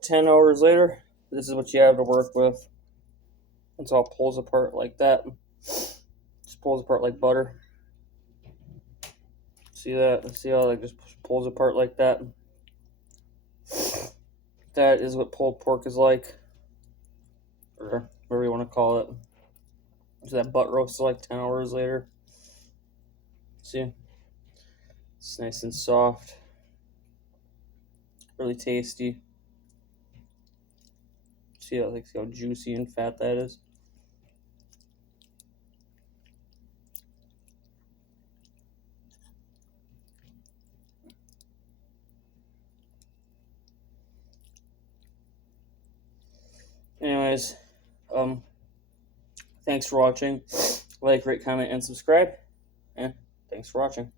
about 10 hours later, this is what you have to work with. It's all pulls apart like that. Just pulls apart like butter. See that? See how it just pulls apart like that? That is what pulled pork is like, or whatever you want to call it. So that butt roast is like 10 hours later. See? It's nice and soft. Really tasty. See how juicy and fat that is? Anyways, thanks for watching. Like, rate, comment, and subscribe. And thanks for watching.